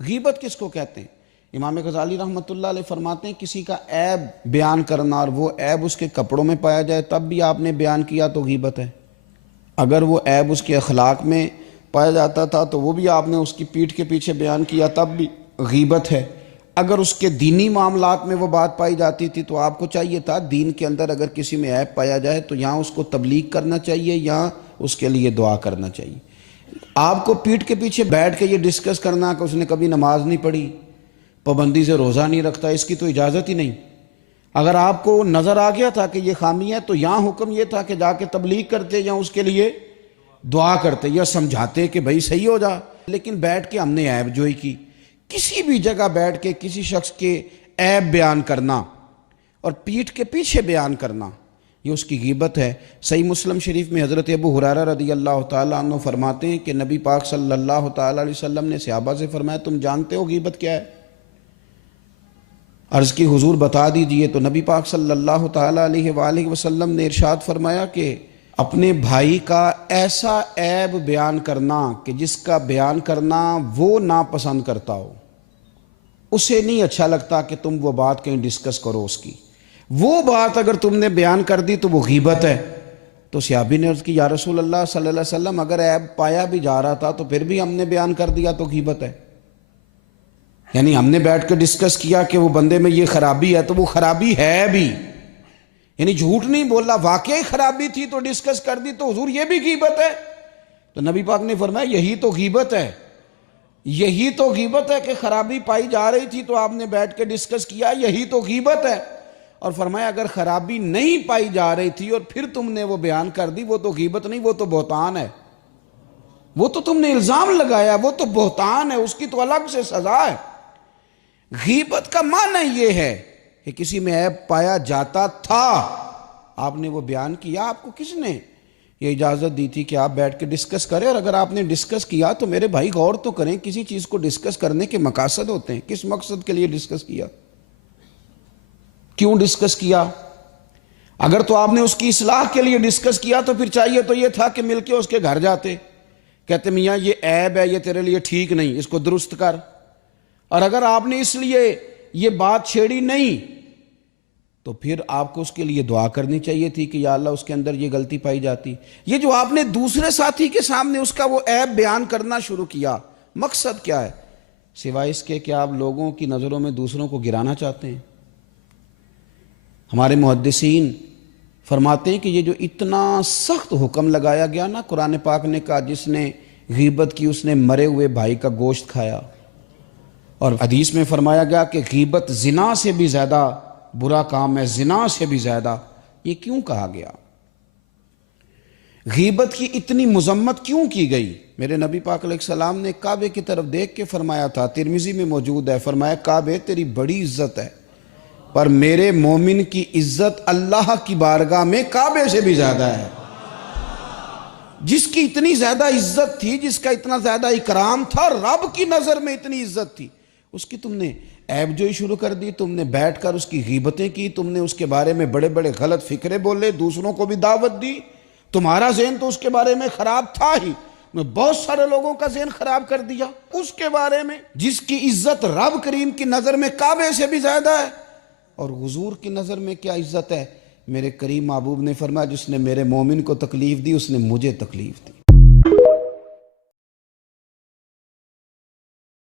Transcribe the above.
غیبت کس کو کہتے ہیں؟ امام غزالی رحمۃ اللہ علیہ فرماتے ہیں کسی کا عیب بیان کرنا اور وہ عیب اس کے کپڑوں میں پایا جائے تب بھی آپ نے بیان کیا تو غیبت ہے۔ اگر وہ عیب اس کے اخلاق میں پایا جاتا تھا تو وہ بھی آپ نے اس کی پیٹھ کے پیچھے بیان کیا تب بھی غیبت ہے۔ اگر اس کے دینی معاملات میں وہ بات پائی جاتی تھی تو آپ کو چاہیے تھا دین کے اندر اگر کسی میں عیب پایا جائے تو یہاں اس کو تبلیغ کرنا چاہیے یا اس کے لیے دعا کرنا چاہیے۔ آپ کو پیٹھ کے پیچھے بیٹھ کے یہ ڈسکس کرنا کہ اس نے کبھی نماز نہیں پڑھی، پابندی سے روزہ نہیں رکھتا، اس کی تو اجازت ہی نہیں۔ اگر آپ کو نظر آ گیا تھا کہ یہ خامی ہے تو یہاں حکم یہ تھا کہ جا کے تبلیغ کرتے یا اس کے لیے دعا کرتے یا سمجھاتے کہ بھائی صحیح ہو جا۔ لیکن بیٹھ کے ہم نے عیب جوئی کی، کسی بھی جگہ بیٹھ کے کسی شخص کے عیب بیان کرنا اور پیٹھ کے پیچھے بیان کرنا یہ اس کی غیبت ہے۔ صحیح مسلم شریف میں حضرت ابو ہریرہ رضی اللہ تعالیٰ عنہ فرماتے ہیں کہ نبی پاک صلی اللہ تعالیٰ علیہ وسلم نے صحابہ سے فرمایا تم جانتے ہو غیبت کیا ہے؟ عرض کی حضور بتا دیجئے، تو نبی پاک صلی اللہ تعالیٰ علیہ وآلہ وسلم نے ارشاد فرمایا کہ اپنے بھائی کا ایسا عیب بیان کرنا کہ جس کا بیان کرنا وہ ناپسند کرتا ہو، اسے نہیں اچھا لگتا کہ تم وہ بات کہیں ڈسکس کرو اس کی، وہ بات اگر تم نے بیان کر دی تو وہ غیبت ہے۔ تو صحابی نے عرض کی یا رسول اللہ صلی اللہ علیہ وسلم اگر عیب پایا بھی جا رہا تھا تو پھر بھی ہم نے بیان کر دیا تو غیبت ہے؟ یعنی ہم نے بیٹھ کے ڈسکس کیا کہ وہ بندے میں یہ خرابی ہے تو وہ خرابی ہے بھی، یعنی جھوٹ نہیں بولا، واقعی خرابی تھی تو ڈسکس کر دی تو حضور یہ بھی غیبت ہے؟ تو نبی پاک نے فرمایا یہی تو غیبت ہے، یہی تو غیبت ہے کہ خرابی پائی جا رہی تھی تو آپ نے بیٹھ کے ڈسکس کیا، یہی تو غیبت ہے۔ اور فرمایا اگر خرابی نہیں پائی جا رہی تھی اور پھر تم نے وہ بیان کر دی وہ تو غیبت نہیں، وہ تو بہتان ہے، وہ تو تم نے الزام لگایا، وہ تو بہتان ہے، اس کی تو الگ سے سزا ہے۔ غیبت کا معنی یہ ہے کہ کسی میں عیب پایا جاتا تھا، آپ نے وہ بیان کیا، آپ کو کس نے یہ اجازت دی تھی کہ آپ بیٹھ کے ڈسکس کریں؟ اور اگر آپ نے ڈسکس کیا تو میرے بھائی غور تو کریں، کسی چیز کو ڈسکس کرنے کے مقاصد ہوتے ہیں، کس مقصد کے لیے ڈسکس کیا، کیوں ڈسکس کیا؟ اگر تو آپ نے اس کی اصلاح کے لیے ڈسکس کیا تو پھر چاہیے تو یہ تھا کہ مل کے اس کے گھر جاتے، کہتے میاں یہ عیب ہے، یہ تیرے لیے ٹھیک نہیں، اس کو درست کر۔ اور اگر آپ نے اس لیے یہ بات چھیڑی نہیں تو پھر آپ کو اس کے لیے دعا کرنی چاہیے تھی کہ یا اللہ اس کے اندر یہ غلطی پائی جاتی۔ یہ جو آپ نے دوسرے ساتھی کے سامنے اس کا وہ عیب بیان کرنا شروع کیا، مقصد کیا ہے سوائے اس کے کہ آپ لوگوں کی نظروں میں دوسروں کو گرانا چاہتے ہیں؟ ہمارے محدثین فرماتے ہیں کہ یہ جو اتنا سخت حکم لگایا گیا نا، قرآن پاک نے کہا جس نے غیبت کی اس نے مرے ہوئے بھائی کا گوشت کھایا، اور حدیث میں فرمایا گیا کہ غیبت زنا سے بھی زیادہ برا کام ہے، زنا سے بھی زیادہ۔ یہ کیوں کہا گیا؟ غیبت کی اتنی مذمت کیوں کی گئی؟ میرے نبی پاک علیہ السلام نے کعبے کی طرف دیکھ کے فرمایا تھا، ترمذی میں موجود ہے، فرمایا کعبے تیری بڑی عزت ہے پر میرے مومن کی عزت اللہ کی بارگاہ میں کعبے سے بھی زیادہ ہے۔ جس کی اتنی زیادہ عزت تھی، جس کا اتنا زیادہ اکرام تھا، رب کی نظر میں اتنی عزت تھی، اس کی تم نے عیب جوئی شروع کر دی، تم نے بیٹھ کر اس کی غیبتیں کی، تم نے اس کے بارے میں بڑے بڑے غلط فکرے بولے، دوسروں کو بھی دعوت دی۔ تمہارا ذہن تو اس کے بارے میں خراب تھا ہی، بہت سارے لوگوں کا ذہن خراب کر دیا اس کے بارے میں جس کی عزت رب کریم کی نظر میں کعبے سے بھی زیادہ ہے۔ اور حضور کی نظر میں کیا عزت ہے؟ میرے کریم محبوب نے فرمایا جس نے میرے مومن کو تکلیف دی اس نے مجھے تکلیف دی۔